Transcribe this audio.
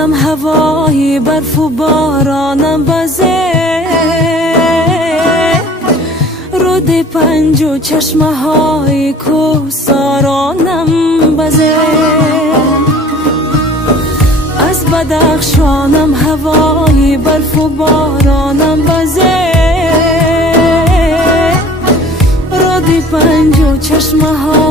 شانم هوای برف و بارانم بزه، رود پنج و چشمه های کوهسارانم بزه. از بدخشانم هوای برف و بارانم بزه، رود پنج و چشمه های